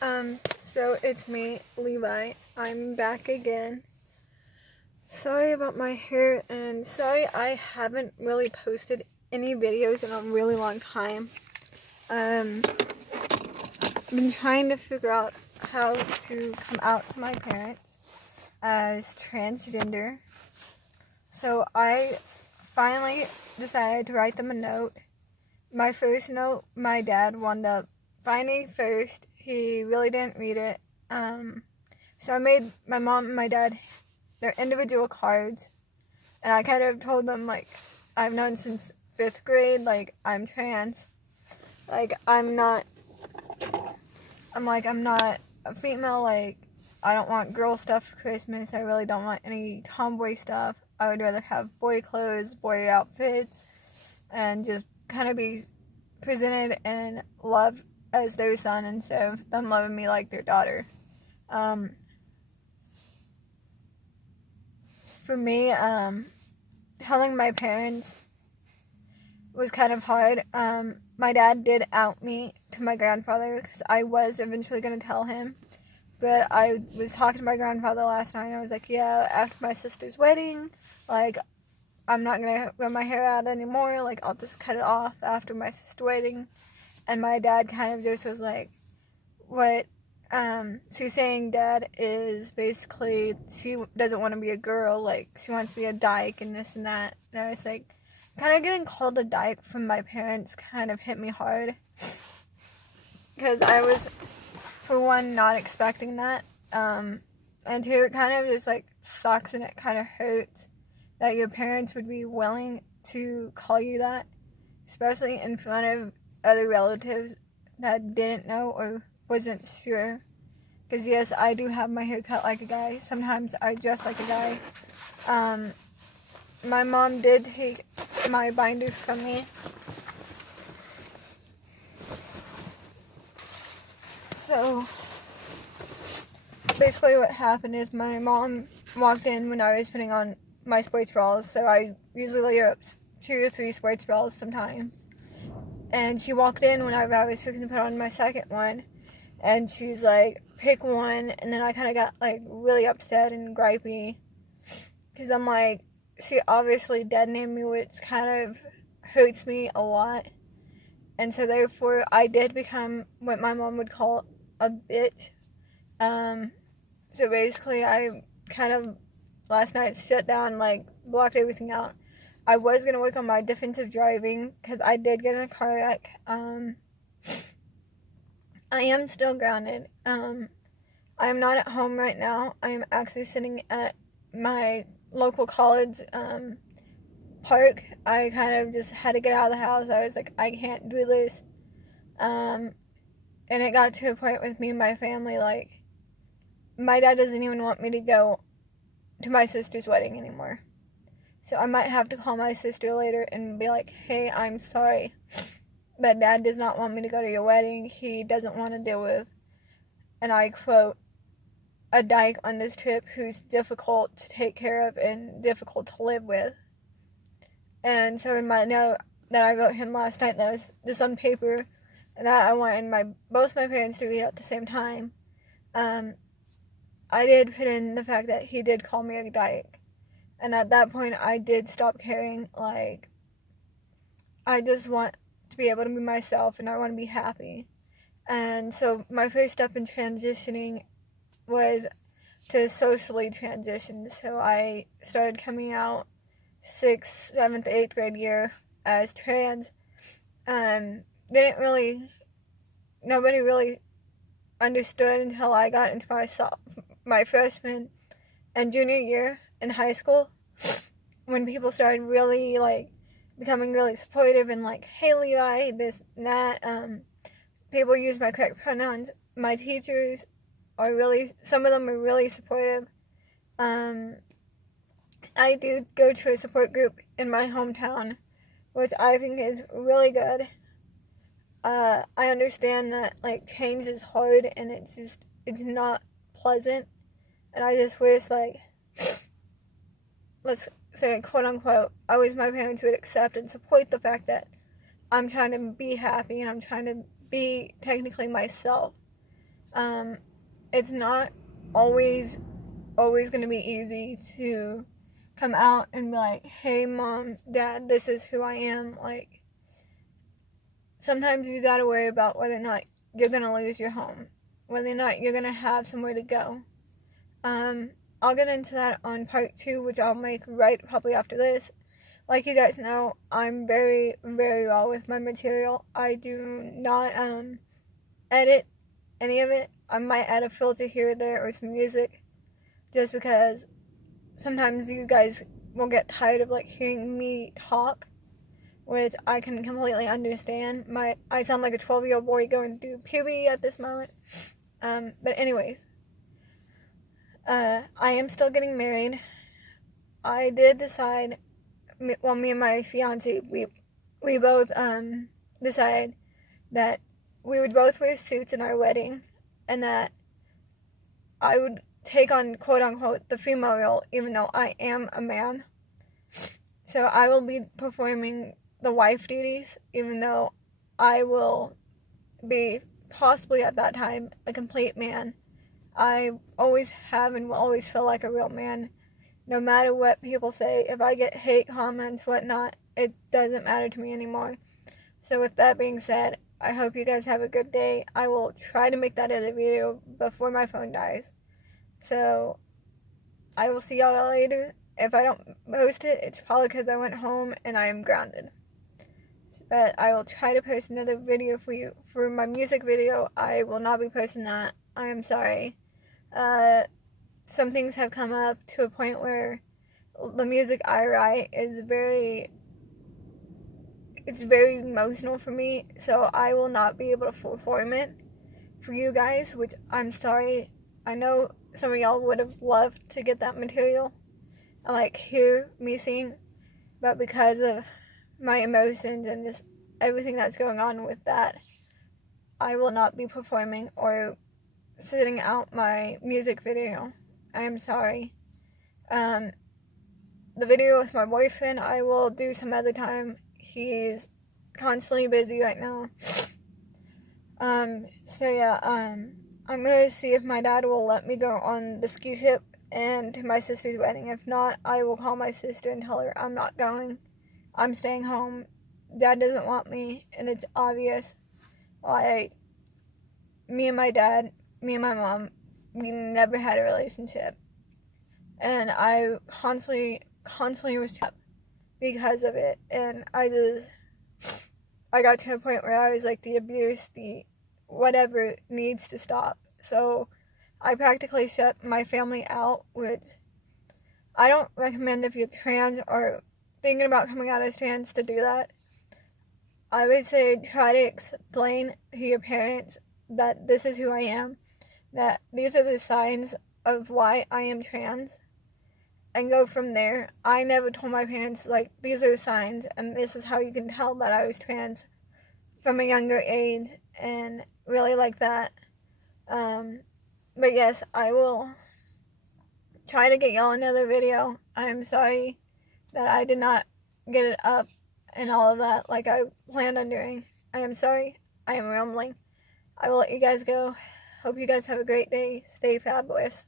Hi, so it's me, Levi. I'm back again. Sorry about my hair, and sorry I haven't really posted any videos in a really long time. I've been trying to figure out how to come out to my parents as transgender. So I finally decided to write them a note. My first note, my dad wound up finding first. He really didn't read it. So I made my mom and my dad their individual cards, and I kind of told them, like, I've known since 5th grade, like, I'm trans. Like, I'm not a female, like, I don't want girl stuff for Christmas. I really don't want any tomboy stuff. I would rather have boy clothes, boy outfits, and just kind of be presented and loved as their son instead of them loving me like their daughter. For me, telling my parents was kind of hard. My dad did out me to my grandfather because I was eventually going to tell him. But I was talking to my grandfather last night and I was like, yeah, after my sister's wedding, like, I'm not going to grow my hair out anymore. Like, I'll just cut it off after my sister's wedding. And my dad kind of just was like, what she's saying, Dad, is basically she doesn't want to be a girl. Like, she wants to be a dyke and this and that. And I was like, kind of getting called a dyke from my parents kind of hit me hard. Because I was, for one, not expecting that. And two, it kind of just, like, sucks and it kind of hurts that your parents would be willing to call you that, especially in front of other relatives that didn't know or wasn't sure. Because yes, I do have my hair cut like a guy. Sometimes I dress like a guy. My mom did take my binder from me. So basically what happened is my mom walked in when I was putting on my sports bras. So I usually layer up 2 or 3 sports bras sometimes. And she walked in when I was fixing to put on my second one. And she's like, pick one. And then I kind of got, like, really upset and gripey. Because I'm like, she obviously dead named me, which kind of hurts me a lot. And so therefore, I did become what my mom would call a bitch. So basically, I kind of, last night, shut down, like, blocked everything out. I was going to work on my defensive driving, because I did get in a car wreck. I am still grounded. I am not at home right now. I am actually sitting at my local college park. I kind of just had to get out of the house. I was like, I can't do this. And it got to a point with me and my family, like, my dad doesn't even want me to go to my sister's wedding anymore. So I might have to call my sister later and be like, hey, I'm sorry, but Dad does not want me to go to your wedding. He doesn't want to deal with, and I quote, a dyke on this trip who's difficult to take care of and difficult to live with. And so in my note that I wrote him last night, that was just on paper, and that I wanted both my parents to read at the same time, I did put in the fact that he did call me a dyke. And at that point, I did stop caring. Like, I just want to be able to be myself, and I want to be happy. And so my first step in transitioning was to socially transition. So I started coming out 6th, 7th, 8th grade year as trans. Nobody really understood until I got into my freshman and junior year in high school, when people started really, like, becoming really supportive and like, hey Levi, this and that. People use my correct pronouns. My teachers are some of them are really supportive. I do go to a support group in my hometown, which I think is really good. I understand that, like, change is hard and it's not pleasant. And I just wish, like, let's say, quote unquote, I wish my parents would accept and support the fact that I'm trying to be happy and I'm trying to be technically myself. It's not always going to be easy to come out and be like, hey, mom, dad, this is who I am. Like, sometimes you gotta worry about whether or not you're gonna lose your home, whether or not you're gonna have somewhere to go. I'll get into that on part 2, which I'll make right probably after this. Like you guys know, I'm very, very raw with my material. I do not edit any of it. I might add a filter here or there or some music, just because sometimes you guys will get tired of like hearing me talk, which I can completely understand. I sound like a 12-year-old boy going through puberty at this moment. But anyways, I am still getting married. I did decide, well, me and my fiance, we both decided that we would both wear suits in our wedding, and that I would take on, quote unquote, the female role, even though I am a man. So I will be performing the wife duties, even though I will be possibly at that time a complete man. I always have and will always feel like a real man, no matter what people say. If I get hate comments, whatnot, it doesn't matter to me anymore. So with that being said, I hope you guys have a good day. I will try to make that other video before my phone dies. So I will see y'all later. If I don't post it, it's probably because I went home and I am grounded. But I will try to post another video for you. For my music video, I will not be posting that. I am sorry. Some things have come up to a point where the music I write is very emotional for me, so I will not be able to perform it for you guys, which I'm sorry. I know some of y'all would have loved to get that material and like hear me sing, but because of my emotions and just everything that's going on with that, I will not be performing or sitting out my music video. I am sorry. The video with my boyfriend, I will do some other time. He's constantly busy right now. So yeah, I'm gonna see if my dad will let me go on the ski trip and to my sister's wedding. If not, I will call my sister and tell her I'm not going. I'm staying home. Dad doesn't want me, and it's obvious. Like, me and my mom, we never had a relationship. And I constantly was trapped because of it. And I got to a point where I was like, the abuse, the whatever needs to stop. So I practically shut my family out, which I don't recommend if you're trans or thinking about coming out as trans to do that. I would say try to explain to your parents that this is who I am, that these are the signs of why I am trans, and go from there. I never told my parents, like, these are the signs, and this is how you can tell that I was trans from a younger age, and really like that. But yes, I will try to get y'all another video. I'm sorry that I did not get it up and all of that like I planned on doing. I am sorry. I am rambling. I will let you guys go. Hope you guys have a great day. Stay fabulous.